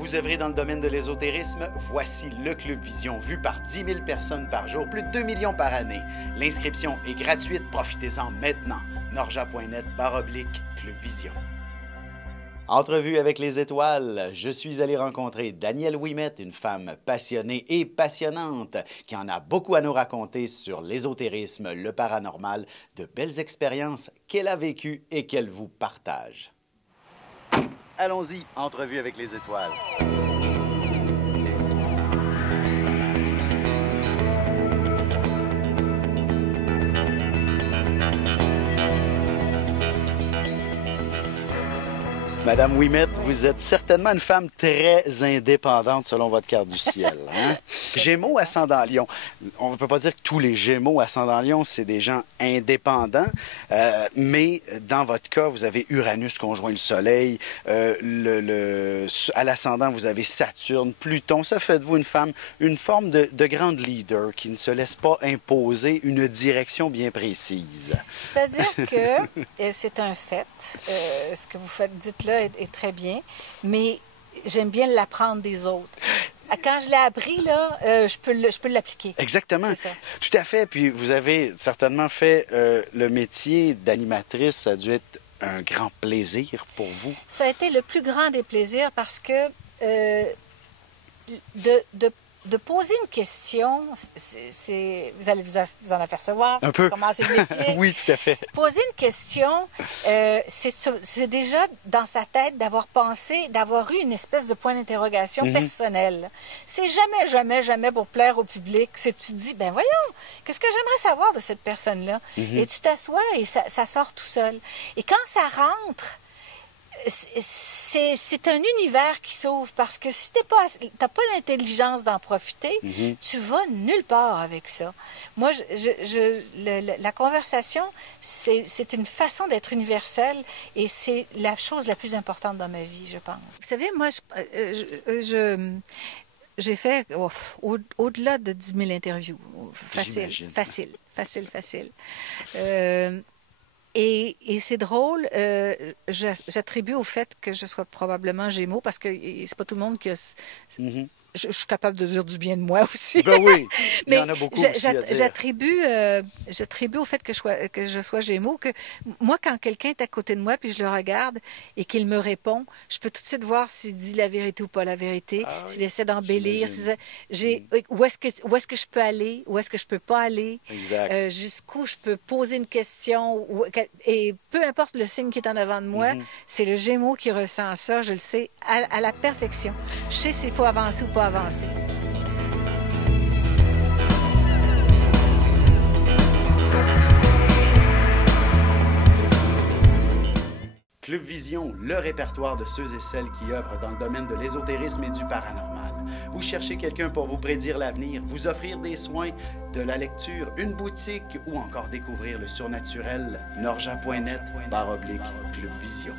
Vous œuvrez dans le domaine de l'ésotérisme? Voici le Club Vision, vu par 10 000 personnes par jour, plus de 2 millions par année. L'inscription est gratuite, profitez-en maintenant. norja.net/Club Vision. Entrevue avec les étoiles, je suis allé rencontrer Danielle Ouimet, une femme passionnée et passionnante qui en a beaucoup à nous raconter sur l'ésotérisme, le paranormal, de belles expériences qu'elle a vécues et qu'elle vous partage. Allons-y, entrevue avec les étoiles. Madame Ouimet, vous êtes certainement une femme très indépendante selon votre carte du ciel. Hein? Gémeaux ascendant Lion. On ne peut pas dire que tous les Gémeaux ascendant Lion, c'est des gens indépendants, mais dans votre cas, vous avez Uranus conjoint le Soleil, à l'ascendant, vous avez Saturne, Pluton. Ça fait de vous une forme de grande leader qui ne se laisse pas imposer une direction bien précise. C'est-à-dire que c'est un fait, ce que vous dites là est très bien, mais j'aime bien l'apprendre des autres. Quand je l'ai appris, là, je peux l'appliquer. Exactement. C'est ça. Tout à fait. Puis vous avez certainement fait le métier d'animatrice. Ça a dû être un grand plaisir pour vous. Ça a été le plus grand des plaisirs parce que de poser une question, vous allez vous en apercevoir. Un peu. Comment c'est le métier. Oui, tout à fait. Poser une question, c'est déjà dans sa tête d'avoir pensé, d'avoir eu une espèce de point d'interrogation personnel. C'est jamais pour plaire au public. C'est tu te dis, ben voyons, qu'est-ce que j'aimerais savoir de cette personne-là? Et tu t'assois et ça sort tout seul. Et quand ça rentre, c'est un univers qui s'ouvre parce que si t'as pas l'intelligence d'en profiter, tu vas nulle part avec ça. Moi, la conversation, c'est une façon d'être universelle et c'est la chose la plus importante dans ma vie, je pense. Vous savez, moi, j'ai fait au-delà de 10 000 interviews. Facile. Et c'est drôle, j'attribue au fait que je sois probablement Gémeaux, parce que c'est pas tout le monde qui a... Je suis capable de dire du bien de moi aussi. Ben oui, mais il y en a beaucoup aussi à dire. J'attribue au fait que je sois Gémeaux, que moi, quand quelqu'un est à côté de moi, puis je le regarde et qu'il me répond, je peux tout de suite voir s'il dit la vérité ou pas la vérité, s'il essaie d'embellir, où est-ce que je peux aller, où est-ce que je peux pas aller, jusqu'où je peux poser une question, et peu importe le signe qui est en avant de moi, c'est le Gémeaux qui ressent ça, je le sais à la perfection. Je sais s'il faut avancer ou pas avancer. Club Vision, le répertoire de ceux et celles qui œuvrent dans le domaine de l'ésotérisme et du paranormal. Vous cherchez quelqu'un pour vous prédire l'avenir, vous offrir des soins, de la lecture, une boutique ou encore découvrir le surnaturel, norja.net/Club Vision.